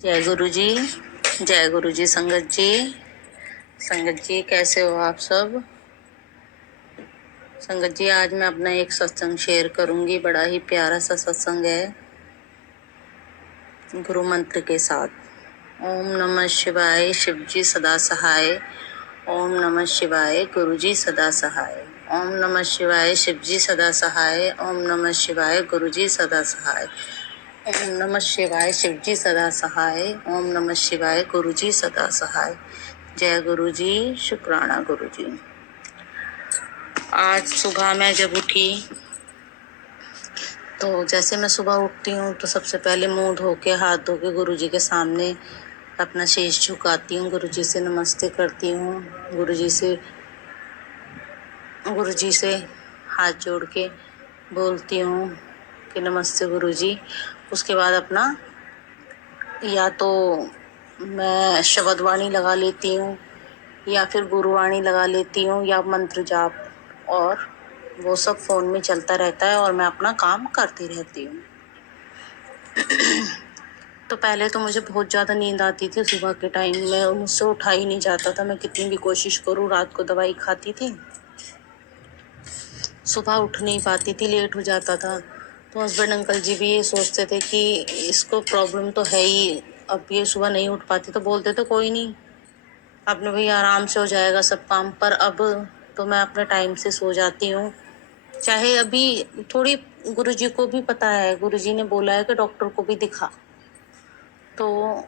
जय गुरु जी। जय गुरु जी। संगत जी, संगत जी कैसे हो आप सब? संगत जी, आज मैं अपना एक सत्संग शेयर करूंगी। बड़ा ही प्यारा सा सत्संग है, गुरु मंत्र के साथ। ओम नमः शिवाय, शिव जी सदा सहाय। ओम नमः शिवाय, गुरु जी सदा सहाय। ओम नमः शिवाय, शिव जी सदा सहाय। ओम नमः शिवाय, गुरु जी सदा सहाय। ओम नमः शिवाय, शिव जी सदा सहाय। ओम नमः शिवाय, गुरु जी सदा सहाय। जय गुरु जी। शुक्राना गुरु जी। आज सुबह मैं जब उठी तो जैसे मैं सुबह उठती हूँ तो सबसे पहले मुंह धो के, हाथ धो के गुरु जी के सामने अपना शीश झुकाती हूँ। गुरु जी से नमस्ते करती हूँ। गुरु जी से हाथ जोड़ के बोलती हूँ कि नमस्ते गुरु जी। उसके बाद अपना या तो मैं शब्दवाणी लगा लेती हूँ या फिर गुरुवाणी लगा लेती हूँ या मंत्र जाप, और वो सब फोन में चलता रहता है और मैं अपना काम करती रहती हूँ। तो पहले तो मुझे बहुत ज़्यादा नींद आती थी सुबह के टाइम में, मुझसे उठा ही नहीं जाता था। मैं कितनी भी कोशिश करूँ, रात को दवाई खाती थी, सुबह उठ नहीं पाती थी, लेट हो जाता था। तो हस्बैंड अंकल जी भी ये सोचते थे कि इसको प्रॉब्लम तो है ही, अब ये सुबह नहीं उठ पाती। तो बोलते थे कोई नहीं, अपने भाई आराम से हो जाएगा सब काम। पर अब तो मैं अपने टाइम से सो जाती हूँ। चाहे अभी थोड़ी, गुरुजी को भी पता है, गुरुजी ने बोला है कि डॉक्टर को भी दिखा, तो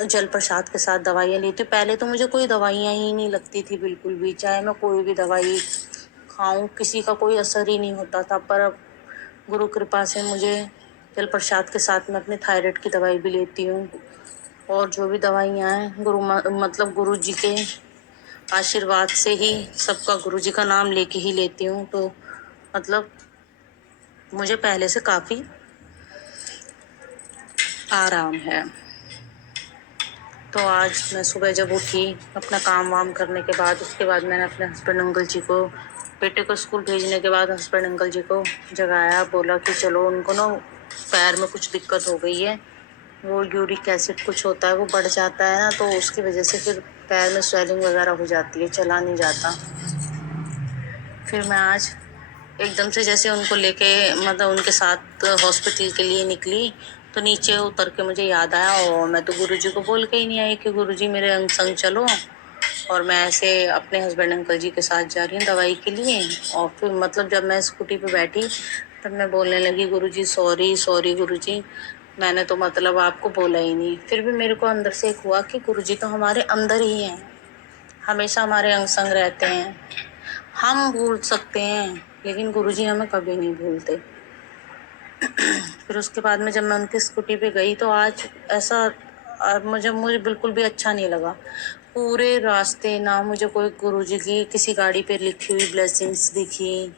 जल प्रसाद के साथ दवाइयाँ लेती हूँ। पहले तो मुझे कोई दवाइयाँ ही नहीं लगती थी बिल्कुल भी, चाहे मैं कोई भी दवाई खाऊं किसी का कोई असर ही नहीं होता था। पर अब गुरु कृपा से मुझे जल प्रसाद के साथ में अपने थायराइड की दवाई भी लेती हूँ, और जो भी दवाइयाँ हैं मतलब गुरु जी के आशीर्वाद से ही सबका, गुरु जी का नाम लेके ही लेती हूँ। तो मतलब मुझे पहले से काफी आराम है। तो आज मैं सुबह जब उठी, अपना काम वाम करने के बाद, उसके बाद मैंने अपने हस्बैंड अंकल जी को, बेटे को स्कूल भेजने के बाद हस्बैंड अंकल जी को जगाया। बोला कि चलो, उनको ना पैर में कुछ दिक्कत हो गई है, वो यूरिक एसिड कुछ होता है, वो बढ़ जाता है ना, तो उसकी वजह से फिर पैर में स्वेलिंग वगैरह हो जाती है, चला नहीं जाता। फिर मैं आज एकदम से जैसे उनको लेके, मतलब उनके साथ हॉस्पिटल के लिए निकली, तो नीचे उतर के मुझे याद आया, और मैं तो गुरुजी को बोल के ही नहीं आई कि गुरुजी मेरे अंग संग चलो। और मैं ऐसे अपने हस्बैंड अंकल जी के साथ जा रही हूँ दवाई के लिए। और फिर मतलब जब मैं स्कूटी पे बैठी तब मैं बोलने लगी, गुरुजी सॉरी सॉरी गुरुजी, मैंने तो मतलब आपको बोला ही नहीं। फिर भी मेरे को अंदर से एक हुआ कि गुरुजी तो हमारे अंदर ही हैं, हमेशा हमारे अंग संग रहते हैं। हम भूल सकते हैं लेकिन गुरुजी हमें कभी नहीं भूलते। फिर उसके बाद में जब मैं उनकी स्कूटी पे गई तो आज ऐसा, मुझे बिल्कुल भी अच्छा नहीं लगा। पूरे रास्ते ना मुझे कोई गुरुजी की किसी गाड़ी पे लिखी हुई ब्लेसिंग्स दिखी,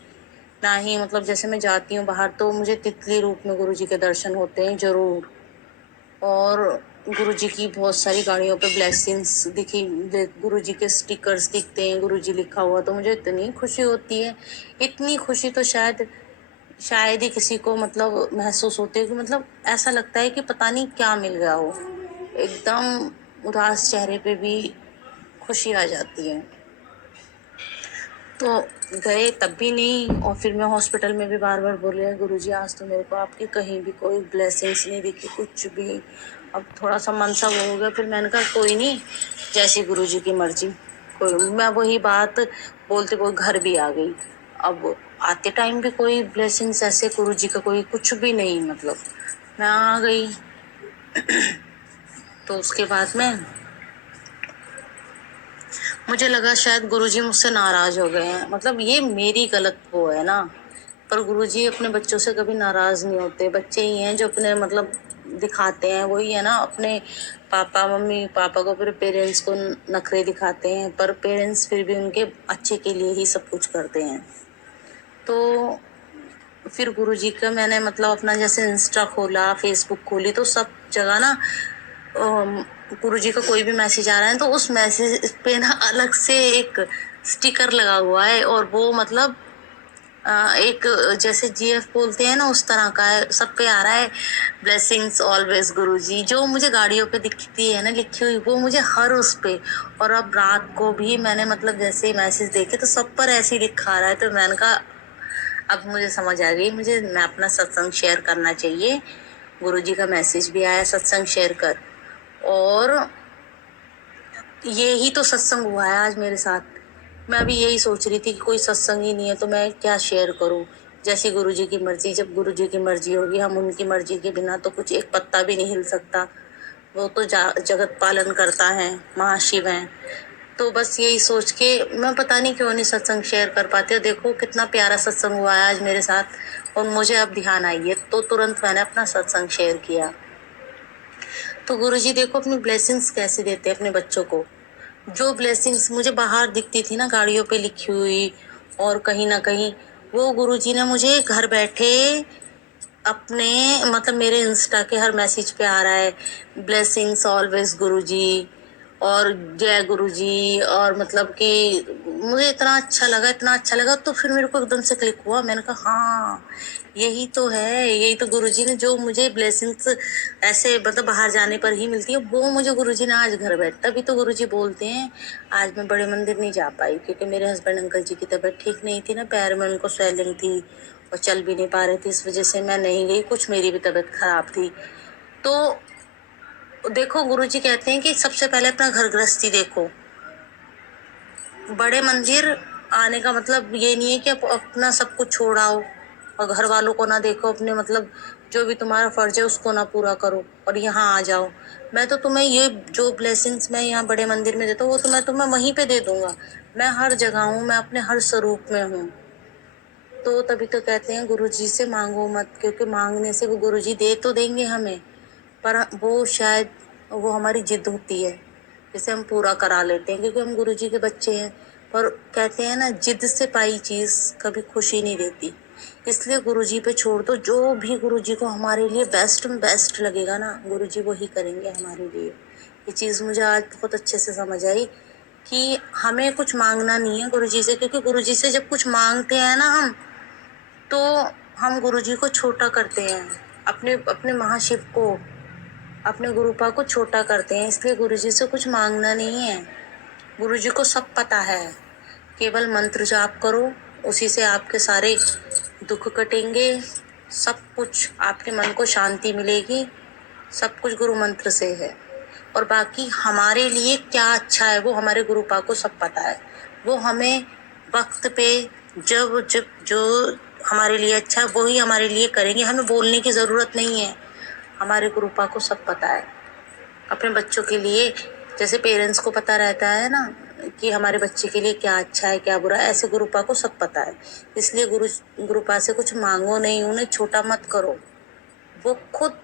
ना ही मतलब जैसे मैं जाती हूँ बाहर तो मुझे तितली रूप में गुरुजी के दर्शन होते हैं जरूर। और गुरुजी की बहुत सारी गाड़ियों पे ब्लेसिंग्स दिखी, गुरुजी के स्टिकर्स दिखते हैं, गुरुजी लिखा हुआ, तो मुझे इतनी खुशी होती है। इतनी खुशी तो शायद ही किसी को मतलब महसूस होती है कि मतलब ऐसा लगता है कि पता नहीं क्या मिल गया हो, एकदम उदास चेहरे पे भी खुशी आ जाती है। तो गए तब भी नहीं, और फिर मैं हॉस्पिटल में भी बार बार बोले, गुरुजी आज तो मेरे को आपकी कहीं भी कोई ब्लेसिंग्स नहीं दिखी, कुछ भी। अब थोड़ा सा मन सा वो हो गया। फिर मैंने कहा कोई नहीं, जैसी गुरुजी की मर्जी। कोई, मैं वही बात बोलते कोई घर भी आ गई। अब आते टाइम भी कोई ब्लेसिंग्स ऐसे गुरुजी का कोई कुछ भी नहीं, मतलब मैं आ गई। तो उसके बाद में मुझे लगा शायद गुरुजी मुझसे नाराज हो गए हैं, मतलब ये मेरी गलत वो है ना। पर गुरुजी अपने बच्चों से कभी नाराज नहीं होते। बच्चे ही हैं जो अपने मतलब दिखाते हैं, वही है ना, अपने पापा मम्मी पापा को, फिर पेरेंट्स को नखरे दिखाते हैं, पर पेरेंट्स फिर भी उनके अच्छे के लिए ही सब कुछ करते हैं। तो फिर गुरुजी का मैंने मतलब अपना जैसे इंस्टा खोला, फेसबुक खोली, तो सब जगह ना गुरुजी का कोई भी मैसेज आ रहा है तो उस मैसेज पे ना अलग से एक स्टिकर लगा हुआ है, और वो मतलब एक जैसे जीएफ बोलते हैं ना उस तरह का है, सब पे आ रहा है ब्लेसिंग्स ऑलवेज गुरुजी। जो मुझे गाड़ियों पे दिखती है ना लिखी हुई, वो मुझे हर उस पे, और अब रात को भी मैंने मतलब जैसे ही मैसेज देखे तो सब पर ऐसे ही लिखा आ रहा है। तो मैंने कहा अब मुझे समझ आ गई, मैं अपना सत्संग शेयर करना चाहिए। गुरुजी का मैसेज भी आया सत्संग शेयर कर, और ये ही तो सत्संग हुआ है आज मेरे साथ। मैं अभी यही सोच रही थी कि कोई सत्संग ही नहीं है तो मैं क्या शेयर करूं। जैसे गुरुजी की मर्जी, जब गुरुजी की मर्जी होगी, हम उनकी मर्जी के बिना तो कुछ एक पत्ता भी नहीं हिल सकता। वो तो जगत पालन करता है, महाशिव है। तो बस यही सोच के मैं पता नहीं क्यों नहीं सत्संग शेयर कर पाती हूँ। देखो कितना प्यारा सत्संग हुआ है आज मेरे साथ, और मुझे अब ध्यान आई है तो तुरंत मैंने अपना सत्संग शेयर किया। तो गुरुजी देखो अपनी ब्लेसिंग्स कैसे देते हैं अपने बच्चों को। जो ब्लेसिंग्स मुझे बाहर दिखती थी ना गाड़ियों पे लिखी हुई और कहीं ना कहीं, वो गुरुजी ने मुझे घर बैठे अपने मतलब मेरे इंस्टा के हर मैसेज पे आ रहा है ब्लेसिंग्स ऑलवेज गुरुजी और जय गुरुजी। और मतलब कि मुझे इतना अच्छा लगा, इतना अच्छा लगा। तो फिर मेरे को एकदम से क्लिक हुआ, मैंने कहा हाँ यही तो है, यही तो गुरुजी ने जो मुझे ब्लेसिंग्स ऐसे मतलब बाहर जाने पर ही मिलती है, वो मुझे गुरुजी ने आज घर बैठ। तभी तो गुरुजी बोलते हैं आज मैं बड़े मंदिर नहीं जा पाई क्योंकि मेरे हस्बैंड अंकल जी की तबीयत ठीक नहीं थी ना, पैर में उनको स्वेलिंग थी और चल भी नहीं पा रहे थे, इस वजह से मैं नहीं गई। कुछ मेरी भी तबीयत खराब थी। तो देखो गुरुजी कहते हैं कि सबसे पहले अपना घर गृहस्थी देखो। बड़े मंदिर आने का मतलब ये नहीं है कि अपना सब कुछ छोड़ आओ और घर वालों को ना देखो, अपने मतलब जो भी तुम्हारा फर्ज है उसको ना पूरा करो और यहाँ आ जाओ। मैं तो तुम्हें ये जो ब्लेसिंग्स मैं यहाँ बड़े मंदिर में देता हूँ वो तो मैं तुम्हें वहीं पे दे दूंगा। मैं हर जगह हूँ, मैं अपने हर स्वरूप में हूँ। तो तभी तो कहते हैं गुरुजी से मांगो मत, क्योंकि मांगने से वो गुरुजी दे तो देंगे हमें, पर वो शायद वो हमारी जिद होती है जिसे हम पूरा करा लेते हैं क्योंकि हम गुरुजी के बच्चे हैं। पर कहते हैं ना जिद से पाई चीज कभी खुशी नहीं देती। इसलिए गुरुजी पे छोड़ दो, जो भी गुरुजी को हमारे लिए बेस्ट बेस्ट लगेगा ना गुरुजी वही करेंगे हमारे लिए। ये चीज मुझे आज बहुत अच्छे से समझ आई कि हमें कुछ मांगना नहीं है गुरुजी से, क्योंकि गुरुजी से जब कुछ मांगते हैं ना हम, तो हम गुरुजी को छोटा करते हैं, अपने अपने महाशिव को, अपने गुरुपा को छोटा करते हैं। इसलिए गुरुजी से कुछ मांगना नहीं है। गुरुजी को सब पता है। केवल मंत्र जाप करो, उसी से आपके सारे दुख कटेंगे, सब कुछ आपके मन को शांति मिलेगी। सब कुछ गुरु मंत्र से है। और बाकी हमारे लिए क्या अच्छा है वो हमारे गुरुपा को सब पता है। वो हमें वक्त पे जब जब जो हमारे लिए अच्छा है वही हमारे लिए करेंगे, हमें बोलने की जरूरत नहीं है। हमारे गुरुपा को सब पता है अपने बच्चों के लिए। जैसे पेरेंट्स को पता रहता है ना कि हमारे बच्चे के लिए क्या अच्छा है क्या बुरा है, ऐसे गुरुपा को सब पता है। इसलिए गुरुपा से कुछ मांगो नहीं, उन्हें छोटा मत करो। वो खुद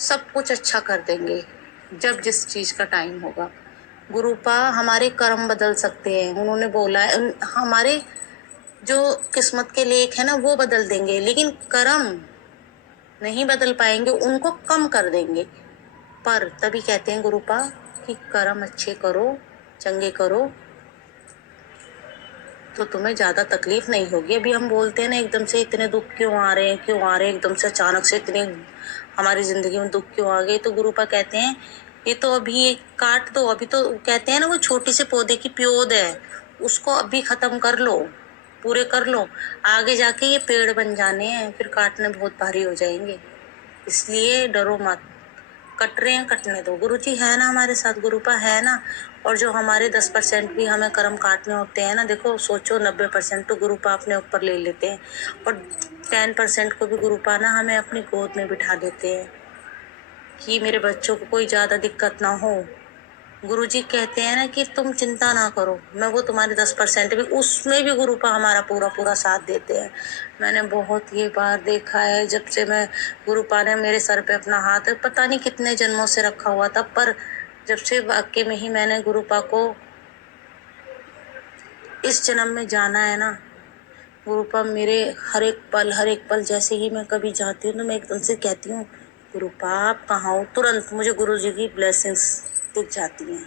सब कुछ अच्छा कर देंगे जब जिस चीज का टाइम होगा। गुरुपा हमारे कर्म बदल सकते हैं, उन्होंने बोला है। हमारे जो किस्मत के लेख है ना वो बदल देंगे, लेकिन कर्म नहीं बदल पाएंगे, उनको कम कर देंगे। पर तभी कहते हैं गुरुपा कि कर्म अच्छे करो, चंगे करो, तो तुम्हें ज्यादा तकलीफ नहीं होगी। अभी हम बोलते हैं ना एकदम से इतने दुख क्यों आ रहे हैं, क्यों आ रहे हैं एकदम से अचानक से इतने हमारी जिंदगी में दुख क्यों आ गए। तो गुरुपा कहते हैं ये तो अभी काट दो। अभी तो कहते हैं ना वो छोटी से पौधे की प्योद है, उसको अभी खत्म कर लो, पूरे कर लो। आगे जाके ये पेड़ बन जाने हैं, फिर काटने बहुत भारी हो जाएंगे। इसलिए डरो मत, कट रहे हैं कटने दो। गुरुजी है ना हमारे साथ, गुरुपा है ना। और जो हमारे 10% भी हमें कर्म काटने होते हैं ना, देखो सोचो 90% तो गुरुपा अपने ऊपर ले लेते हैं और 10% को भी गुरुपा ना हमें अपनी गोद में बिठा देते हैं कि मेरे बच्चों को कोई ज्यादा दिक्कत ना हो। गुरुजी कहते हैं ना कि तुम चिंता ना करो, मैं वो तुम्हारे 10% भी, उसमें भी गुरुपा हमारा पूरा पूरा साथ देते हैं। मैंने बहुत ये बार देखा है, जब से मैं गुरुपा ने मेरे सर पे अपना हाथ पता नहीं कितने जन्मों से रखा हुआ था, पर जब से वाकई में ही मैंने गुरुपा को इस जन्म में जाना है ना, गुरुपा मेरे हर एक पल जैसे ही मैं कभी जाती हूँ तो मैं एकदम से कहती हूँ गुरुपा आप कहाँ हो। तुरंत मुझे गुरुजी की ब्लेसिंग्स दिख जाती हैं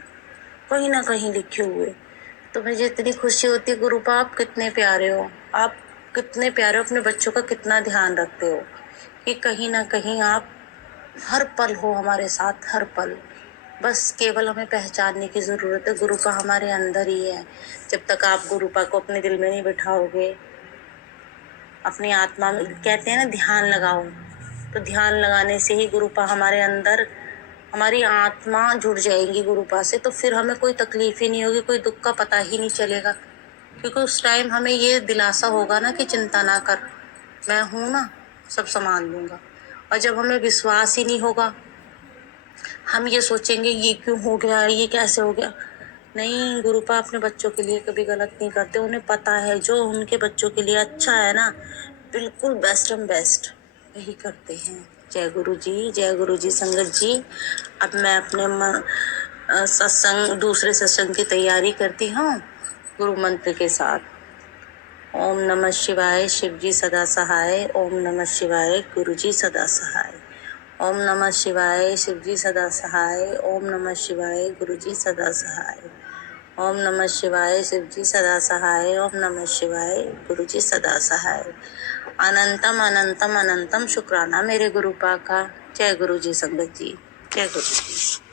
कहीं ना कहीं लिखे हुए। तो मुझे इतनी खुशी होती है गुरुपा आप कितने प्यारे हो, आप कितने प्यारे हो, अपने बच्चों का कितना ध्यान रखते हो कि कहीं ना कहीं आप हर पल हो हमारे साथ, हर पल। बस केवल हमें पहचानने की जरूरत है, गुरुपा हमारे अंदर ही है। जब तक आप गुरुपा को अपने दिल में नहीं बिठाओगे, अपनी आत्मा में, कहते हैं ना ध्यान लगाओ, तो ध्यान लगाने से ही गुरुपा हमारे अंदर, हमारी आत्मा जुड़ जाएगी गुरुपा से, तो फिर हमें कोई तकलीफ ही नहीं होगी, कोई दुख का पता ही नहीं चलेगा। क्योंकि उस टाइम हमें ये दिलासा होगा ना कि चिंता ना कर, मैं हूं ना, सब संभाल लूंगा। और जब हमें विश्वास ही नहीं होगा, हम ये सोचेंगे ये क्यों हो गया, ये कैसे हो गया। नहीं, गुरुपा अपने बच्चों के लिए कभी गलत नहीं करते, उन्हें पता है जो उनके बच्चों के लिए अच्छा है ना, बिल्कुल बेस्ट एंड बेस्ट वही करते हैं। जय गुरु जी, जय गुरु जी। संगत जी, अब मैं अपने सत्संग, दूसरे सत्संग की तैयारी करती हूँ गुरु मंत्र के साथ। ओम नमः शिवाय, शिव जी सदा सहाय। ओम नमः शिवाय, गुरु जी सदा सहाय। ओम नमः शिवाय, शिव जी सदा सहाय। ओम नमः शिवाय, गुरु जी सदा सहाय। ओम नमः शिवाय, शिव जी सदा सहाय। ओम नमः शिवाय, गुरु जी सदा सहाय। अनंतम अनंतम अनंतम शुक्राना मेरे गुरुपा का। जय गुरु जी संगत जी, जय गुरु जी।